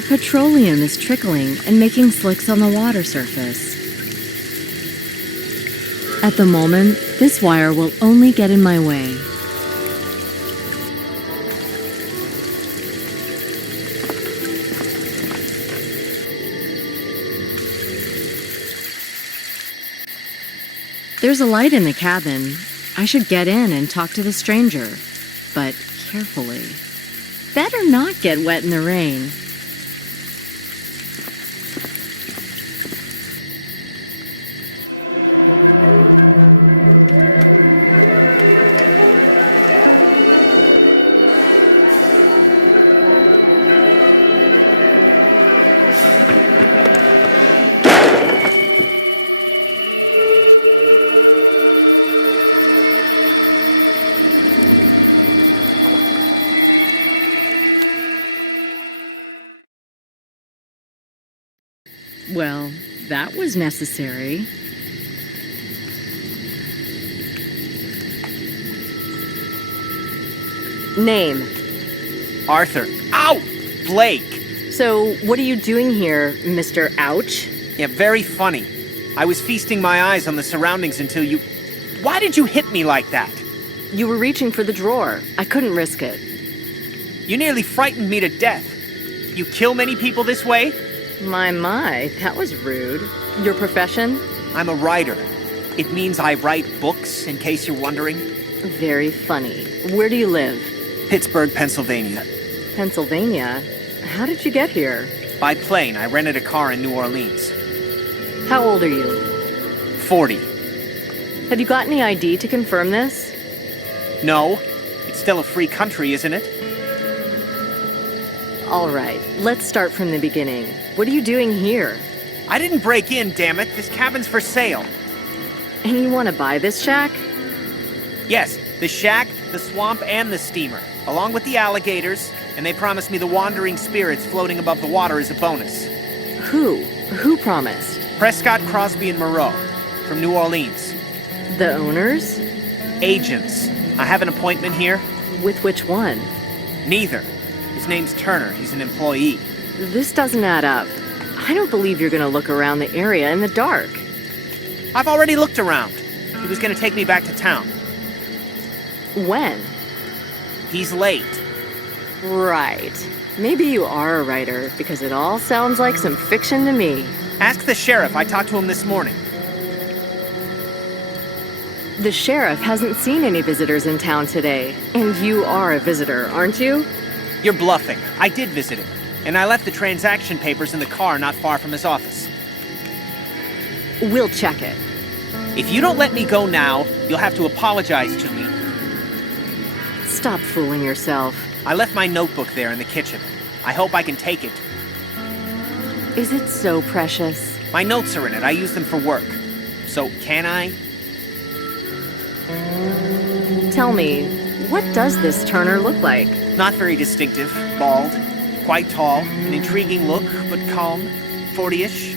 The petroleum is trickling and making slicks on the water surface. At the moment, this wire will only get in my way. There's a light in the cabin. I should get in and talk to the stranger, but carefully. Better not get wet in the rain. Well, that was necessary. Name. Arthur. Ow! Blake! So, what are you doing here, Mr. Ouch? Yeah, very funny. I was feasting my eyes on the surroundings until you... Why did you hit me like that? You were reaching for the drawer. I couldn't risk it. You nearly frightened me to death. You kill many people this way? My, that was rude. Your profession? I'm a writer. It means I write books, in case you're wondering. Very funny. Where do you live? Pittsburgh, Pennsylvania. Pennsylvania? How did you get here? By plane, I rented a car in New Orleans. How old are you? 40. Have you got any ID to confirm this? No. It's still a free country, isn't it? All right, let's start from the beginning. What are you doing here? I didn't break in, damn it. This cabin's for sale. And you want to buy this shack? Yes, the shack, the swamp, and the steamer, along with the alligators, and they promised me the wandering spirits floating above the water as a bonus. Who? Who promised? Prescott, Crosby, and Moreau, from New Orleans. The owners? Agents. I have an appointment here. With which one? Neither. His name's Turner. He's an employee. This doesn't add up. I don't believe you're gonna look around the area in the dark. I've already looked around. He was gonna take me back to town. When? He's late. Right. Maybe you are a writer, because it all sounds like some fiction to me. Ask the sheriff. I talked to him this morning. The sheriff hasn't seen any visitors in town today. And you are a visitor, aren't you? You're bluffing. I did visit him, and I left the transaction papers in the car not far from his office. We'll check it. If you don't let me go now, you'll have to apologize to me. Stop fooling yourself. I left my notebook there in the kitchen. I hope I can take it. Is it so precious? My notes are in it. I use them for work. So, can I? Tell me, what does this Turner look like? Not very distinctive. Bald. Quite tall. An intriguing look, but calm. 40-ish.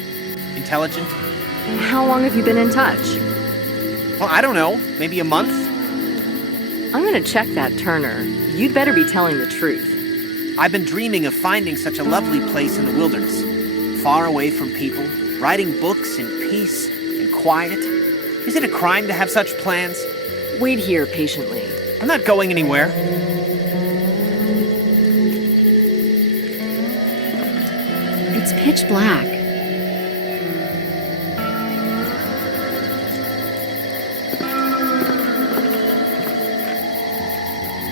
Intelligent. How long have you been in touch? Well, I don't know. Maybe a month? I'm gonna check that Turner. You'd better be telling the truth. I've been dreaming of finding such a lovely place in the wilderness. Far away from people. Writing books in peace and quiet. Is it a crime to have such plans? Wait here patiently. I'm not going anywhere. It's pitch black.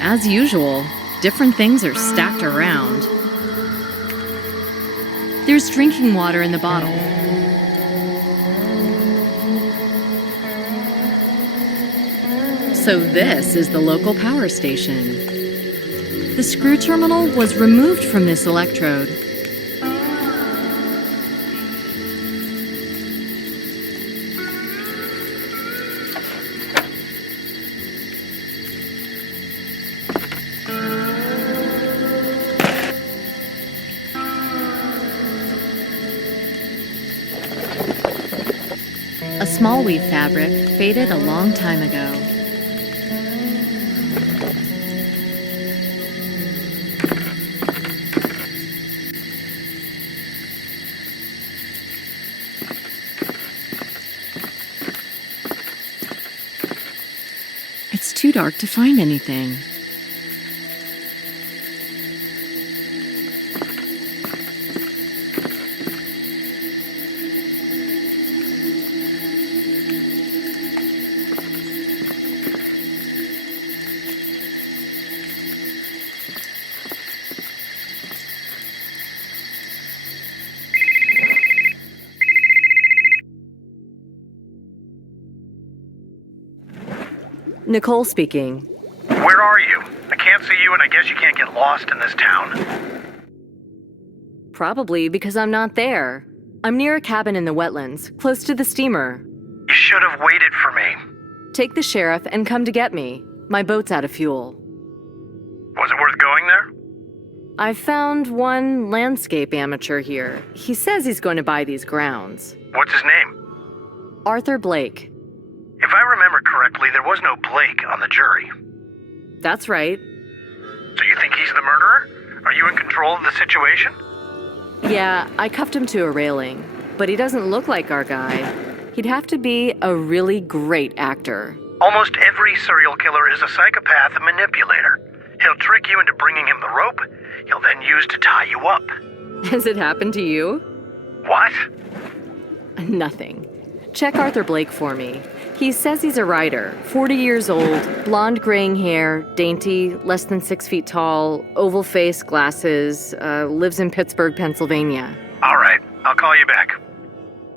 As usual, different things are stacked around. There's drinking water in the bottle. So this is the local power station. The screw terminal was removed from this electrode. A small weave fabric faded a long time ago. too dark to find anything. Nicole speaking. Where are you? I can't see you, and I guess you can't get lost in this town. Probably because I'm not there. I'm near a cabin in the wetlands, close to the steamer. You should have waited for me. Take the sheriff and come to get me. My boat's out of fuel. Was it worth going there? I've found one landscape amateur here. He says he's going to buy these grounds. What's his name? Arthur Blake. If I remember correctly, there was no Blake on the jury. That's right. So you think he's the murderer? Are you in control of the situation? Yeah, I cuffed him to a railing, but he doesn't look like our guy. He'd have to be a really great actor. Almost every serial killer is a psychopath and manipulator. He'll trick you into bringing him the rope he'll then use to tie you up. Has it happened to you? What? Nothing. Check Arthur Blake for me. He says he's a writer, 40 years old, blonde graying hair, dainty, less than 6 feet tall, oval face, glasses, lives in Pittsburgh, Pennsylvania. All right, I'll call you back.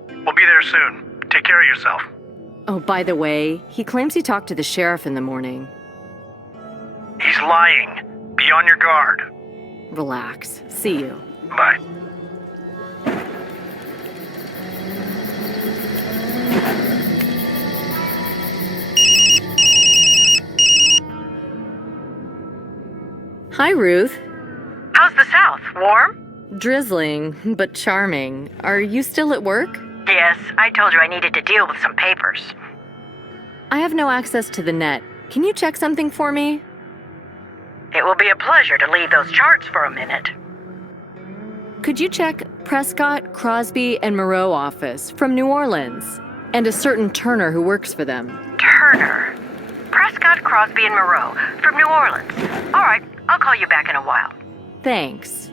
We'll be there soon. Take care of yourself. Oh, by the way, he claims he talked to the sheriff in the morning. He's lying. Be on your guard. Relax. See you. Bye. Hi, Ruth. How's the South? Warm? Drizzling, but charming. Are you still at work? Yes, I told you I needed to deal with some papers. I have no access to the net. Can you check something for me? It will be a pleasure to leave those charts for a minute. Could you check Prescott, Crosby, and Moreau office from New Orleans? And a certain Turner who works for them. Turner. Prescott, Crosby, and Moreau from New Orleans. All right, I'll call you back in a while. Thanks.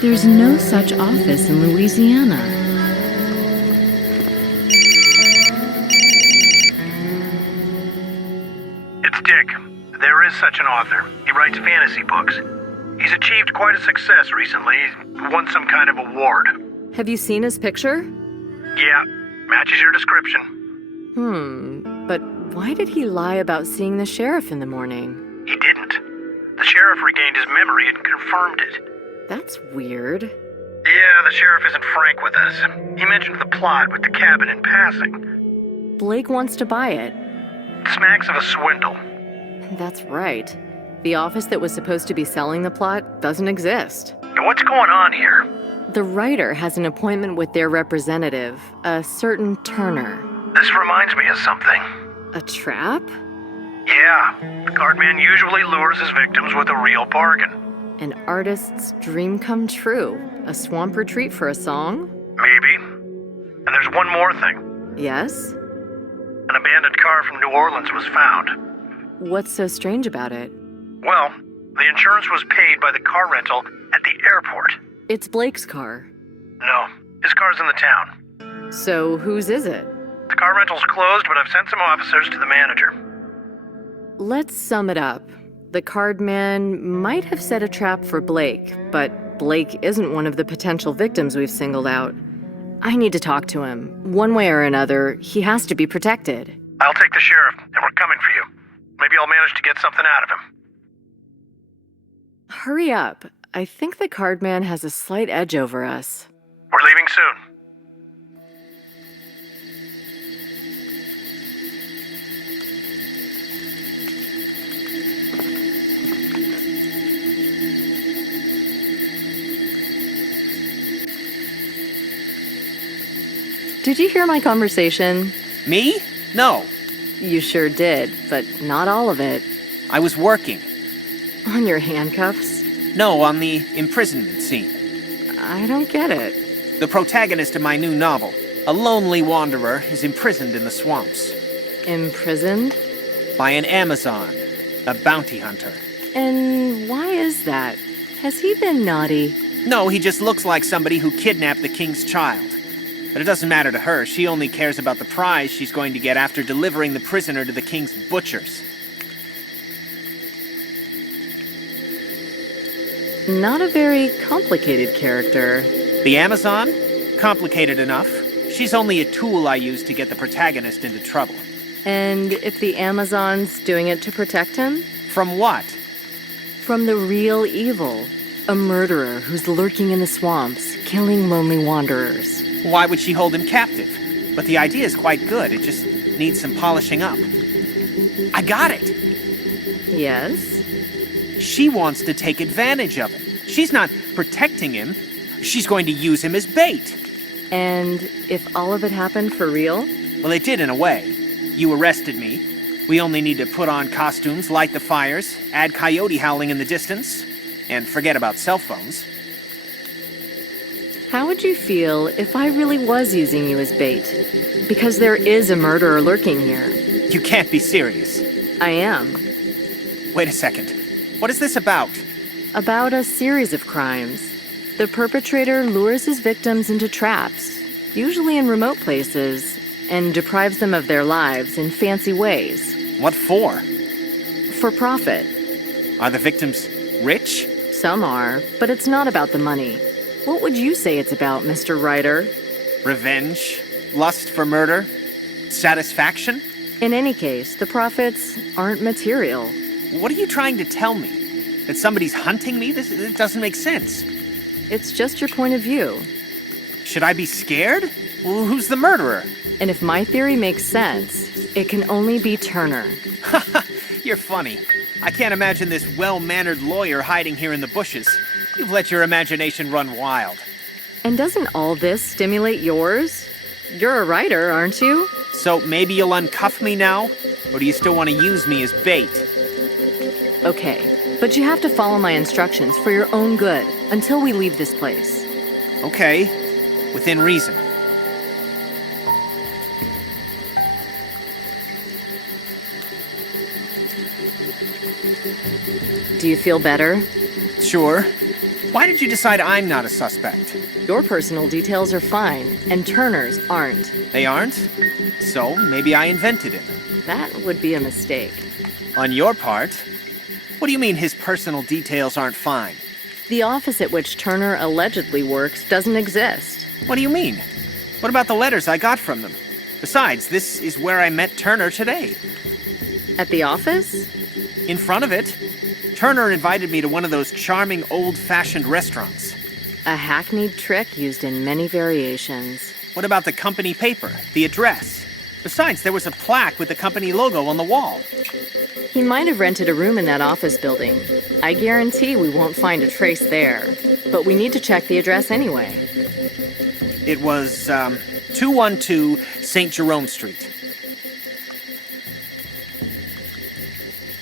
There's no such office in Louisiana. It's Dick. There is such an author. He writes fantasy books. He's achieved quite a success recently. He's won some kind of award. Have you seen his picture? Yeah, matches your description. But why did he lie about seeing the sheriff in the morning? He didn't. The sheriff regained his memory and confirmed it. That's weird. Yeah, the sheriff isn't frank with us. He mentioned the plot with the cabin in passing. Blake wants to buy it. Smacks of a swindle. That's right. The office that was supposed to be selling the plot doesn't exist. Now, what's going on here? The writer has an appointment with their representative, a certain Turner. This reminds me of something. A trap? Yeah, the card man usually lures his victims with a real bargain. An artist's dream come true. A swamp retreat for a song? Maybe. And there's one more thing. Yes? An abandoned car from New Orleans was found. What's so strange about it? Well, the insurance was paid by the car rental at the airport. It's Blake's car. No, his car's in the town. So whose is it? The car rental's closed, but I've sent some officers to the manager. Let's sum it up. The card man might have set a trap for Blake, but Blake isn't one of the potential victims we've singled out. I need to talk to him. One way or another, he has to be protected. I'll take the sheriff, and we're coming for you. Maybe I'll manage to get something out of him. Hurry up. I think the card man has a slight edge over us. We're leaving soon. Did you hear my conversation? Me? No. You sure did, but not all of it. I was working. On your handcuffs? No, on the imprisonment scene. I don't get it. The protagonist of my new novel, a lonely wanderer, is imprisoned in the swamps Imprisoned? by an Amazon, a bounty hunter. And why is that? Has he been naughty? No, he just looks like somebody who kidnapped the king's child. But it doesn't matter to her. She only cares about the prize she's going to get after delivering the prisoner to the king's butchers. Not a very complicated character. The Amazon? Complicated enough. She's only a tool I use to get the protagonist into trouble. And if the Amazon's doing it to protect him? From what? From the real evil. A murderer who's lurking in the swamps, killing lonely wanderers. Why would she hold him captive? But the idea is quite good. It just needs some polishing up. I got it! Yes? She wants to take advantage of him. She's not protecting him. She's going to use him as bait. And if all of it happened for real? Well, it did in a way. You arrested me. We only need to put on costumes, light the fires, add coyote howling in the distance, and forget about cell phones. How would you feel if I really was using you as bait? Because there is a murderer lurking here. You can't be serious. I am. Wait a second. What is this about? About a series of crimes. The perpetrator lures his victims into traps, usually in remote places, and deprives them of their lives in fancy ways. What for? For profit. Are the victims rich? Some are, but it's not about the money. What would you say it's about, Mr. Writer? Revenge? Lust for murder? Satisfaction? In any case, the profits aren't material. What are you trying to tell me? That somebody's hunting me? This doesn't make sense. It's just your point of view. Should I be scared? Well, who's the murderer? And if my theory makes sense, it can only be Turner. You're funny. I can't imagine this well-mannered lawyer hiding here in the bushes. You've let your imagination run wild. And doesn't all this stimulate yours? You're a writer, aren't you? So maybe you'll uncuff me now? Or do you still want to use me as bait? Okay, but you have to follow my instructions for your own good until we leave this place. Okay, within reason. Do you feel better? Sure. Why did you decide I'm not a suspect? Your personal details are fine, and Turner's aren't. They aren't? So maybe I invented him. That would be a mistake. On your part? What do you mean his personal details aren't fine? The office at which Turner allegedly works doesn't exist. What do you mean? What about the letters I got from them? Besides, this is where I met Turner today. At the office? In front of it. Turner invited me to one of those charming old-fashioned restaurants. A hackneyed trick used in many variations. What about the company paper, the address? Besides, there was a plaque with the company logo on the wall. He might have rented a room in that office building. I guarantee we won't find a trace there. But we need to check the address anyway. It was, 212 St. Jerome Street.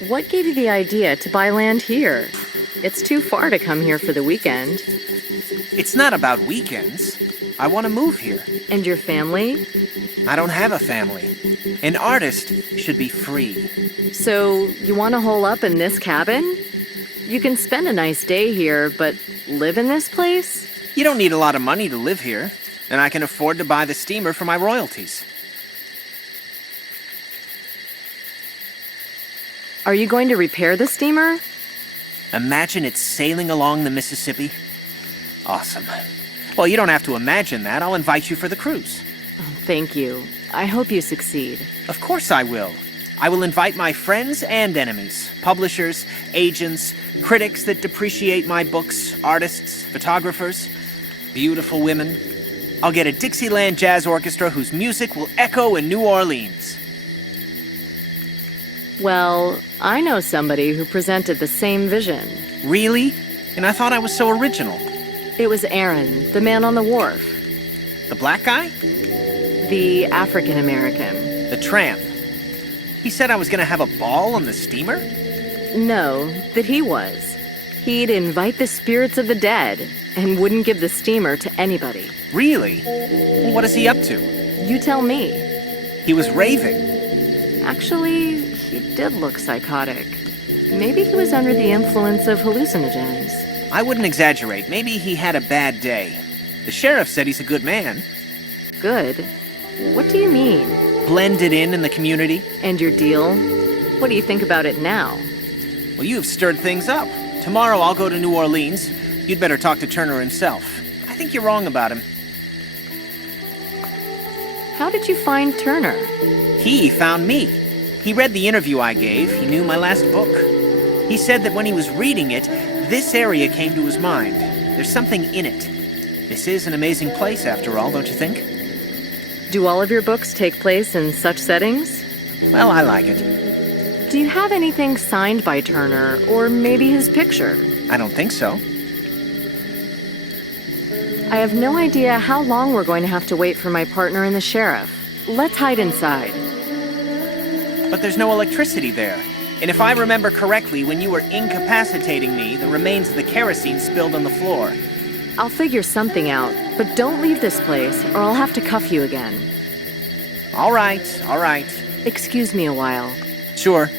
What gave you the idea to buy land here? It's too far to come here for the weekend. It's not about weekends. I want to move here. And your family? I don't have a family. An artist should be free. So, you want to hole up in this cabin? You can spend a nice day here, but live in this place? You don't need a lot of money to live here, and I can afford to buy the steamer for my royalties. Are you going to repair the steamer? Imagine it sailing along the Mississippi. Awesome. Well, you don't have to imagine that. I'll invite you for the cruise. Thank you. I hope you succeed. Of course I will. I will invite my friends and enemies, publishers, agents, critics that depreciate my books, artists, photographers, beautiful women. I'll get a Dixieland Jazz Orchestra whose music will echo in New Orleans. Well, I know somebody who presented the same vision. Really? And I thought I was so original. It was Aaron, the man on the wharf. The black guy? The African American. The tramp. He said I was gonna have a ball on the steamer? No, that he was. He'd invite the spirits of the dead and wouldn't give the steamer to anybody. Really? Well, what is he up to? You tell me. He was raving. Actually, he did look psychotic. Maybe he was under the influence of hallucinogens. I wouldn't exaggerate. Maybe he had a bad day. The sheriff said he's a good man. Good? What do you mean? Blended in the community. And your deal? What do you think about it now? Well, you've stirred things up. Tomorrow I'll go to New Orleans. You'd better talk to Turner himself. I think you're wrong about him. How did you find Turner? He found me. He read the interview I gave. He knew my last book. He said that when he was reading it, this area came to his mind. There's something in it. This is an amazing place, after all, don't you think? Do all of your books take place in such settings? Well, I like it. Do you have anything signed by Turner, or maybe his picture? I don't think so. I have no idea how long we're going to have to wait for my partner and the sheriff. Let's hide inside. But there's no electricity there. And if I remember correctly, when you were incapacitating me, the remains of the kerosene spilled on the floor. I'll figure something out, but don't leave this place, or I'll have to cuff you again. All right, all right. Excuse me a while. Sure.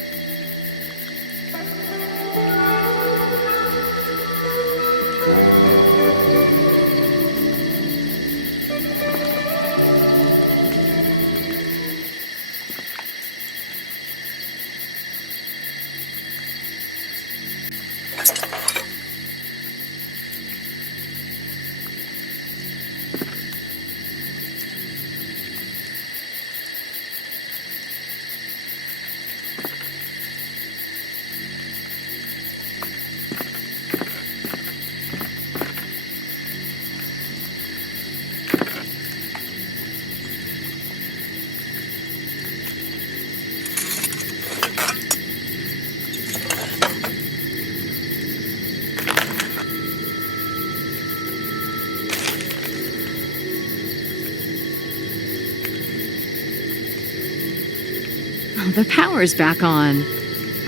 The power's back on.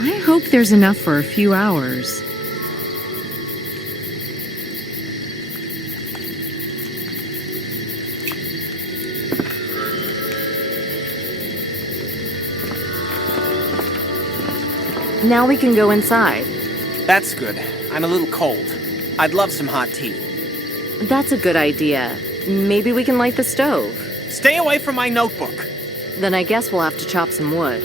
I hope there's enough for a few hours. Now we can go inside. That's good. I'm a little cold. I'd love some hot tea. That's a good idea. Maybe we can light the stove. Stay away from my notebook. Then I guess we'll have to chop some wood.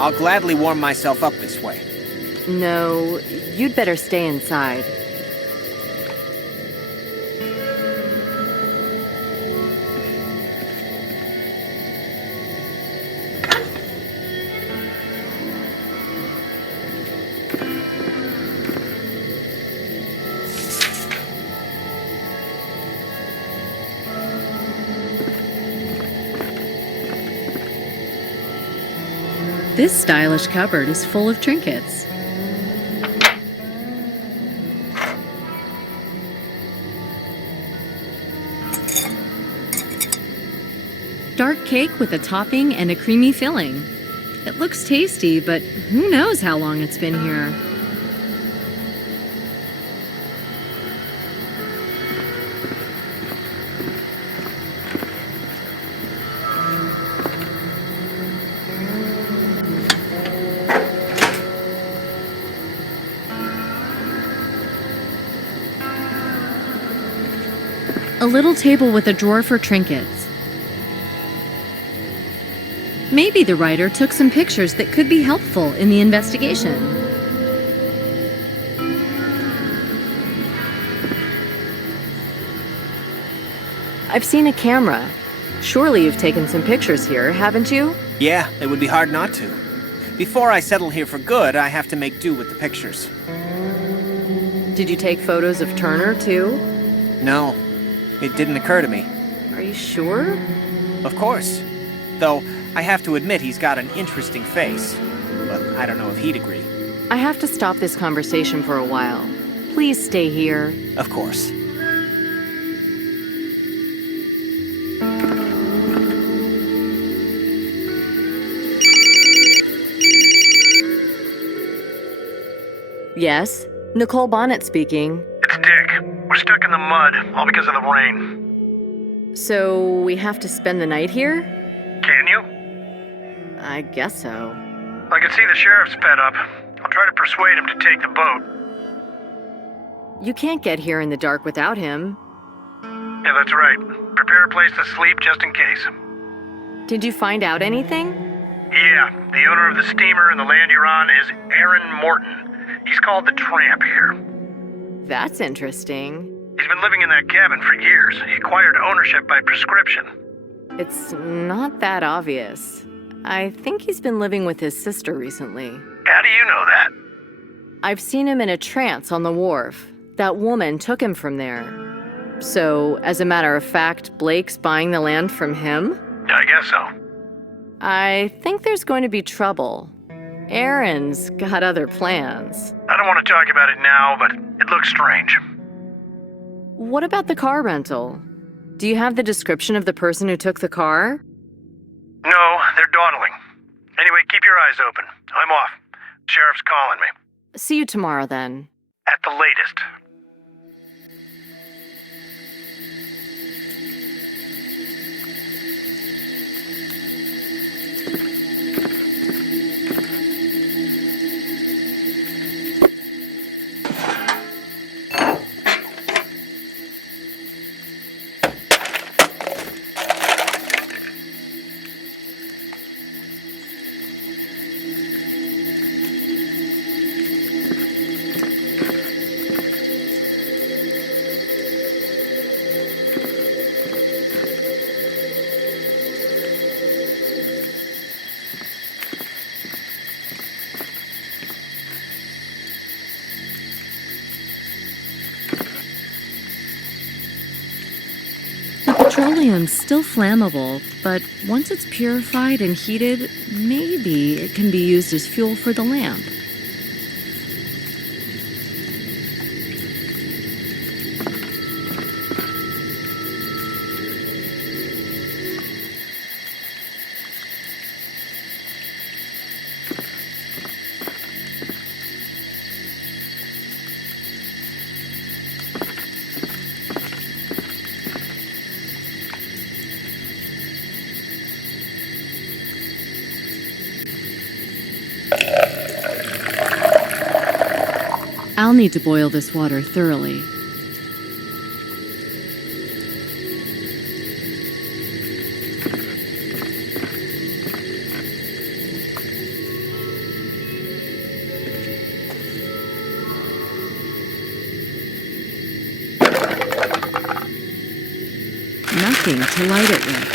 I'll gladly warm myself up this way. No, you'd better stay inside. This stylish cupboard is full of trinkets. Dark cake with a topping and a creamy filling. It looks tasty, but who knows how long it's been here. A little table with a drawer for trinkets. Maybe the writer took some pictures that could be helpful in the investigation. I've seen a camera. Surely you've taken some pictures here, haven't you? Yeah, it would be hard not to. Before I settle here for good, I have to make do with the pictures. Did you take photos of Turner, too? No, it didn't occur to me. Are you sure? Of course. Though, I have to admit he's got an interesting face. But I don't know if he'd agree. I have to stop this conversation for a while. Please stay here. Of course. Yes? Nicole Bonnet speaking. It's Dick. We're stuck in the mud, all because of the rain. So we have to spend the night here? Can you? I guess so. I can see the sheriff's fed up. I'll try to persuade him to take the boat. You can't get here in the dark without him. Yeah, that's right. Prepare a place to sleep just in case. Did you find out anything? Yeah, the owner of the steamer and the land you're on is Aaron Morton. He's called the Tramp here. That's interesting. He's been living in that cabin for years. He acquired ownership by prescription. It's not that obvious. I think he's been living with his sister recently. How do you know that? I've seen him in a trance on the wharf. That woman took him from there. So, as a matter of fact, Blake's buying the land from him? I guess so. I think there's going to be trouble. Aaron's got other plans. I don't want to talk about it now, but it looks strange. What about the car rental? Do you have the description of the person who took the car? No, they're dawdling. Anyway, keep your eyes open. I'm off. Sheriff's calling me. See you tomorrow then. At the latest. Petroleum's still flammable, but once it's purified and heated, maybe it can be used as fuel for the lamp. I'll need to boil this water thoroughly. Nothing to light it with.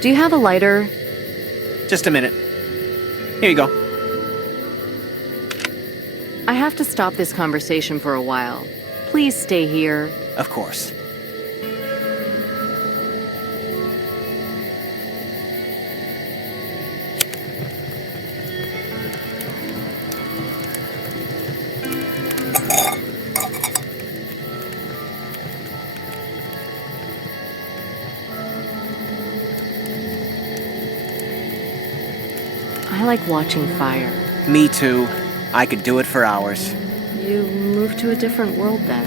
Do you have a lighter? Just a minute. Here you go. I have to stop this conversation for a while. Please stay here. Of course. I like watching fire. Me too. I could do it for hours. You moved to a different world then.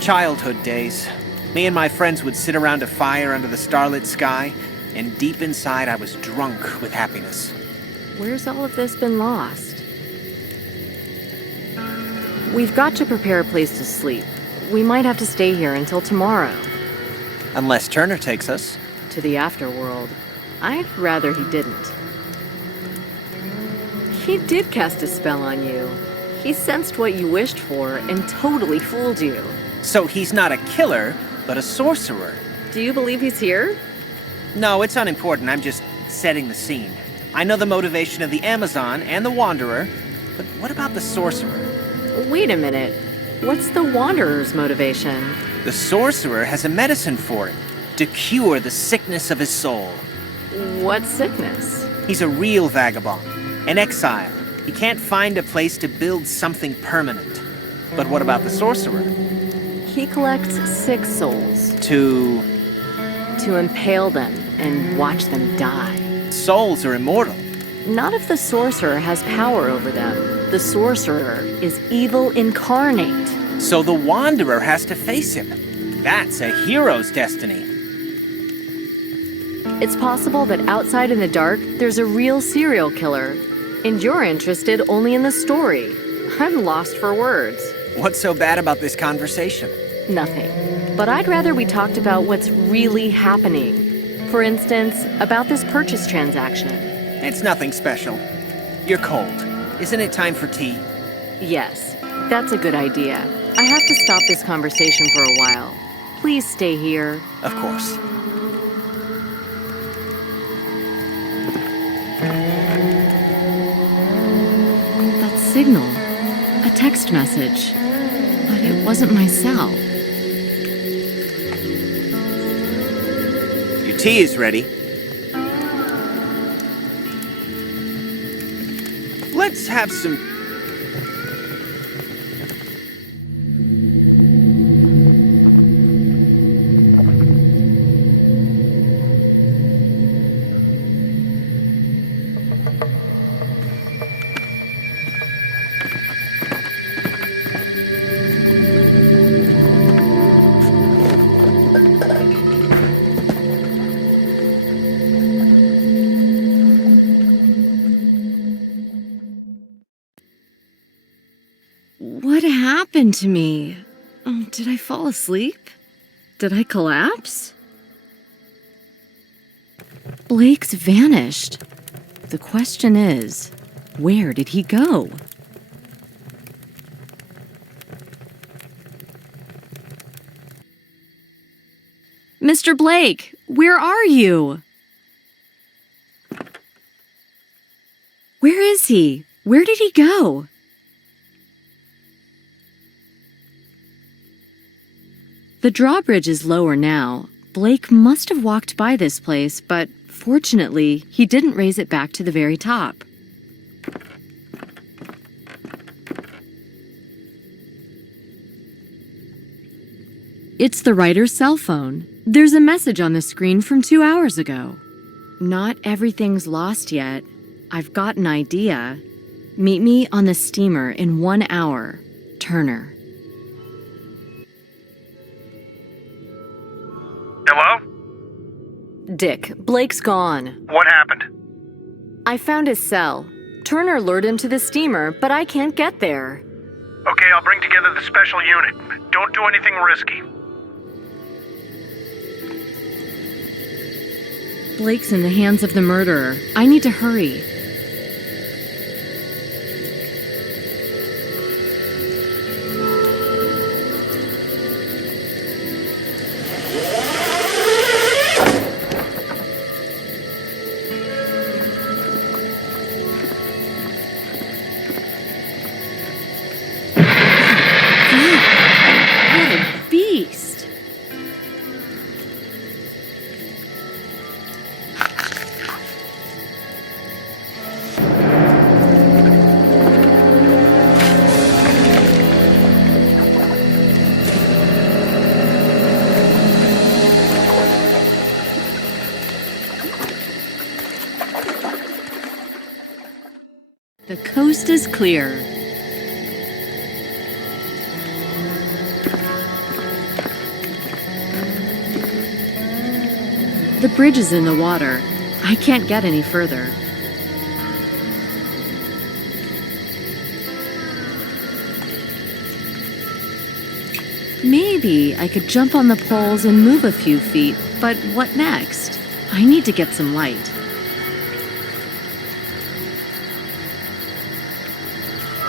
Childhood days. Me and my friends would sit around a fire under the starlit sky, and deep inside I was drunk with happiness. Where's all of this been lost? We've got to prepare a place to sleep. We might have to stay here until tomorrow. Unless Turner takes us. To the afterworld. I'd rather he didn't. He did cast a spell on you. He sensed what you wished for and totally fooled you. So he's not a killer, but a sorcerer. Do you believe he's here? No, it's unimportant. I'm just setting the scene. I know the motivation of the Amazon and the Wanderer, but what about the sorcerer? Wait a minute. What's the Wanderer's motivation? The sorcerer has a medicine for him, to cure the sickness of his soul. What sickness? He's a real vagabond, an exile. He can't find a place to build something permanent. But what about the sorcerer? He collects 6 souls To... to impale them and watch them die. Souls are immortal. Not if the sorcerer has power over them. The sorcerer is evil incarnate. So the Wanderer has to face him. That's a hero's destiny. It's possible that outside in the dark, there's a real serial killer. And you're interested only in the story. I'm lost for words. What's so bad about this conversation? Nothing. But I'd rather we talked about what's really happening. For instance, about this purchase transaction. It's nothing special. You're cold. Isn't it time for tea? Yes, that's a good idea. I have to stop this conversation for a while. Please stay here. Of course. That signal. A text message. But it wasn't my cell. Your tea is ready. Let's have some... What happened to me? Oh, did I fall asleep? Did I collapse? Blake's vanished. The question is, where did he go? Mr. Blake, where are you? Where is he? Where did he go? The drawbridge is lower now. Blake must have walked by this place, but fortunately, he didn't raise it back to the very top. It's the writer's cell phone. There's a message on the screen from 2 hours ago. Not everything's lost yet. I've got an idea. Meet me on the steamer in 1 hour. Turner. Hello? Dick, Blake's gone. What happened? I found his cell. Turner lured him to the steamer, but I can't get there. Okay, I'll bring together the special unit. Don't do anything risky. Blake's in the hands of the murderer. I need to hurry. What a beast! The coast is clear. The bridge is in the water. I can't get any further. Maybe I could jump on the poles and move a few feet, but what next? I need to get some light.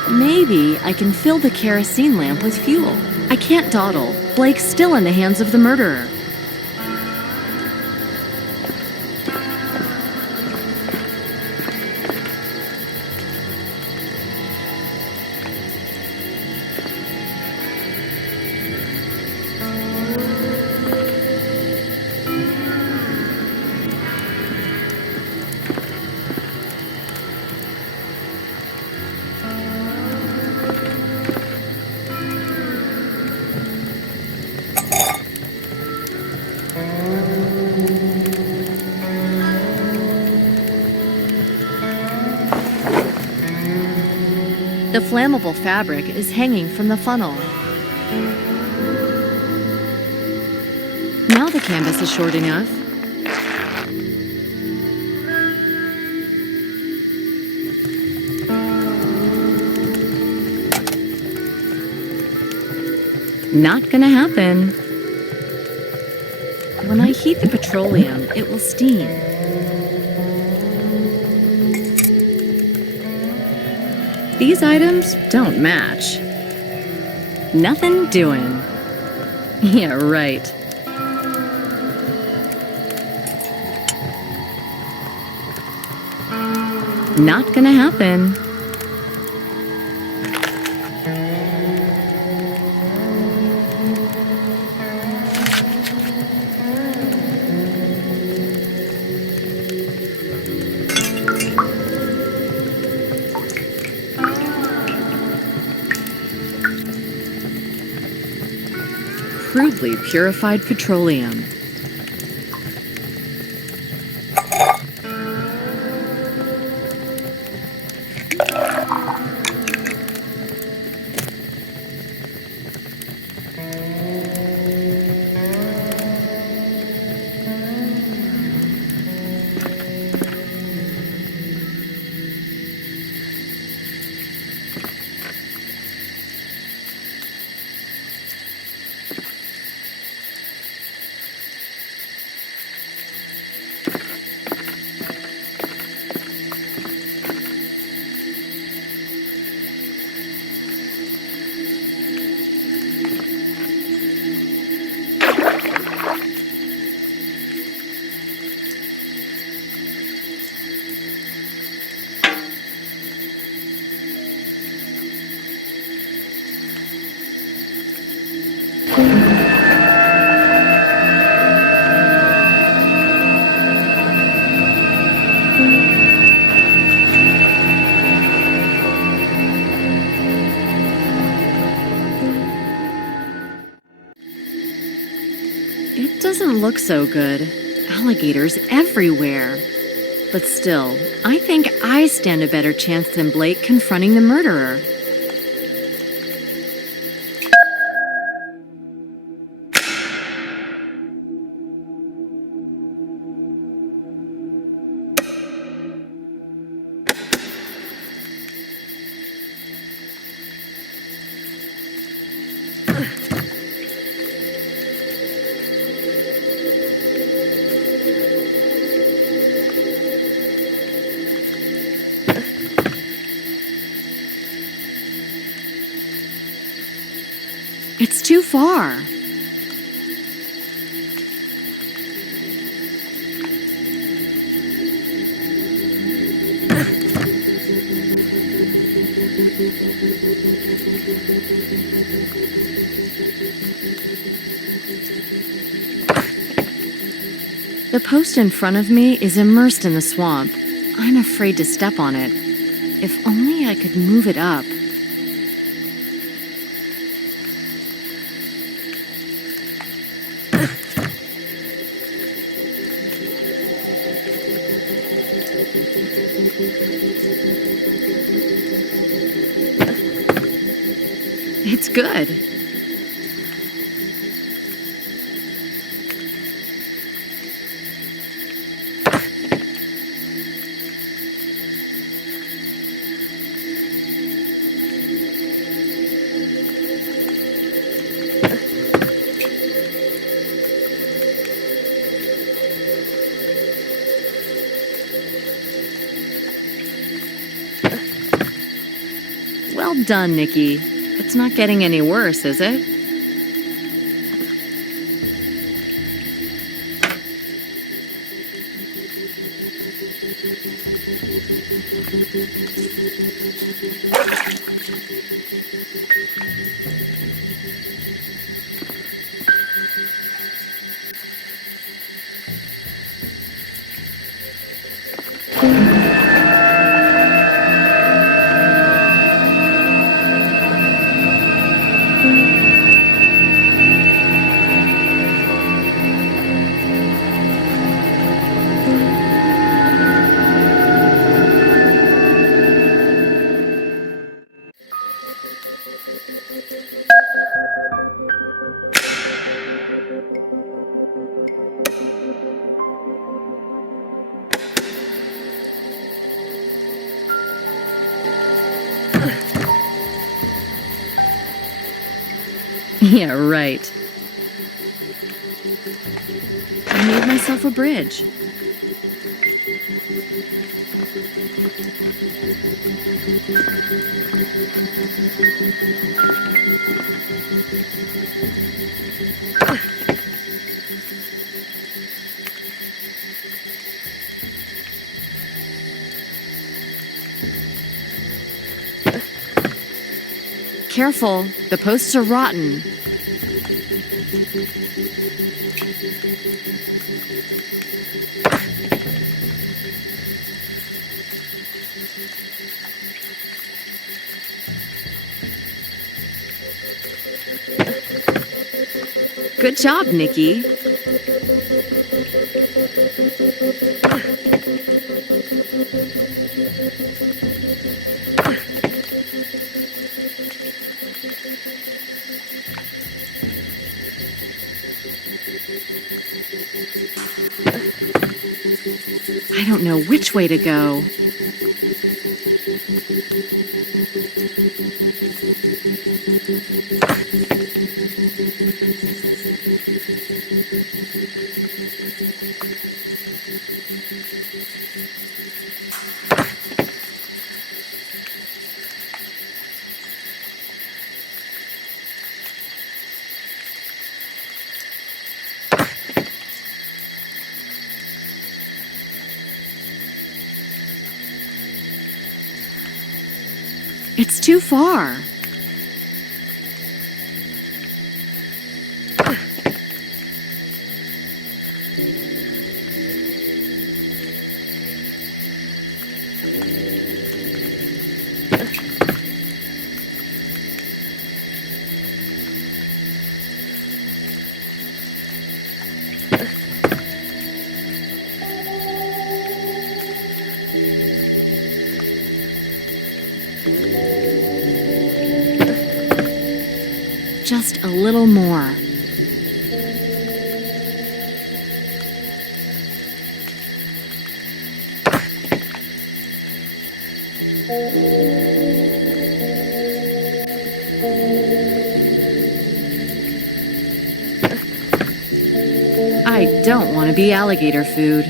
Maybe I can fill the kerosene lamp with fuel. I can't dawdle. Blake's still in the hands of the murderer. The flammable fabric is hanging from the funnel. Now the canvas is short enough. Not gonna happen. When I heat the petroleum, it will steam. These items don't match. Nothing doing. Yeah, right. Not gonna happen. Crudely purified petroleum. It doesn't look so good. Alligators everywhere. But still, I think I stand a better chance than Blake confronting the murderer. It's too far. The post in front of me is immersed in the swamp. I'm afraid to step on it. If only I could move it up. It's good. Well done, Nikki. It's not getting any worse, is it? Yeah, right. I made myself a bridge. Careful, the posts are rotten. Good job, Nikki. I don't know which way to go. It's too far. Just a little more. I don't want to be alligator food.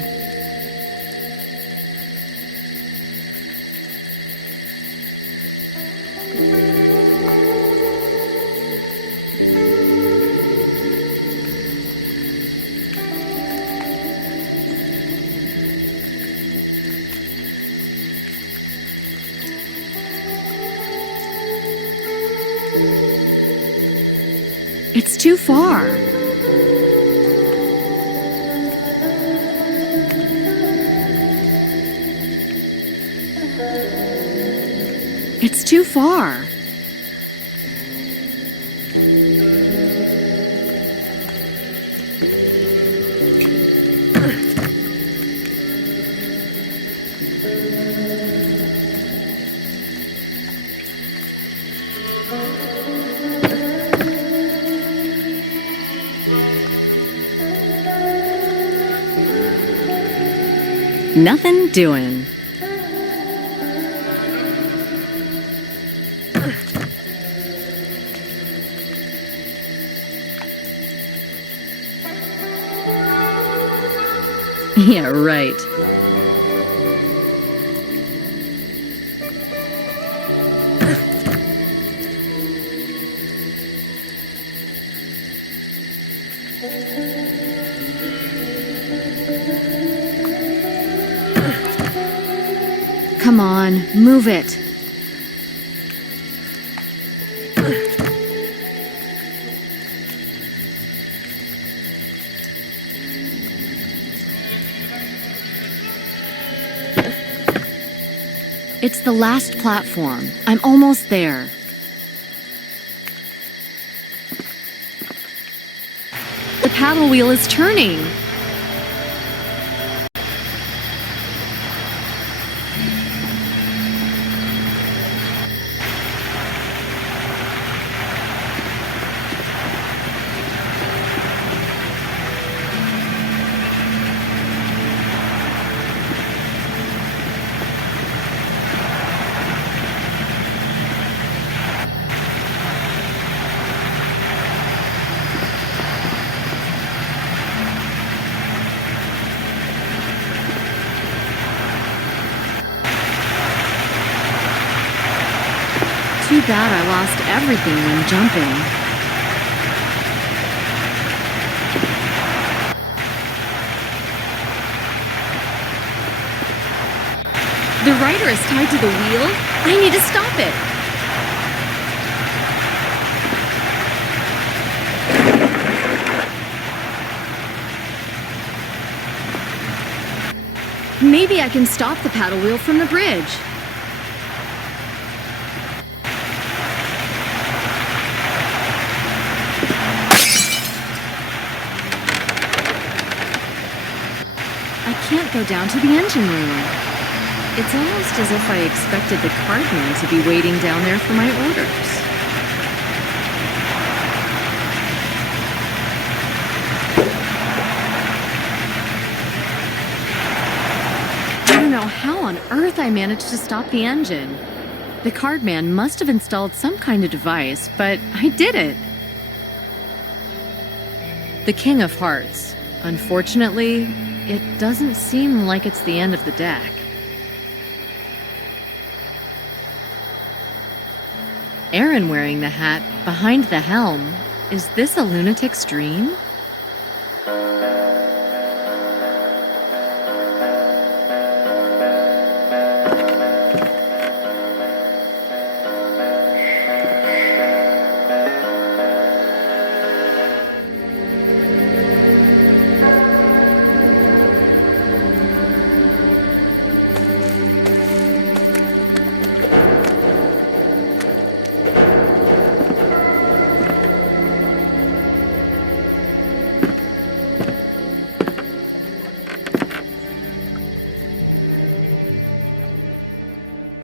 It's too far. It's too far. Nothing doing. Yeah, right. Come on, move it. It's the last platform. I'm almost there. The paddle wheel is turning. bad I lost everything when jumping. The rider is tied to the wheel? I need to stop it! Maybe I can stop the paddle wheel from the bridge. I can't go down to the engine room. It's almost as if I expected the cardman to be waiting down there for my orders. I don't know how on earth I managed to stop the engine. The cardman must have installed some kind of device, but I did it. The King of Hearts. Unfortunately, it doesn't seem like it's the end of the deck. Aaron wearing the hat behind the helm. Is this a lunatic's dream?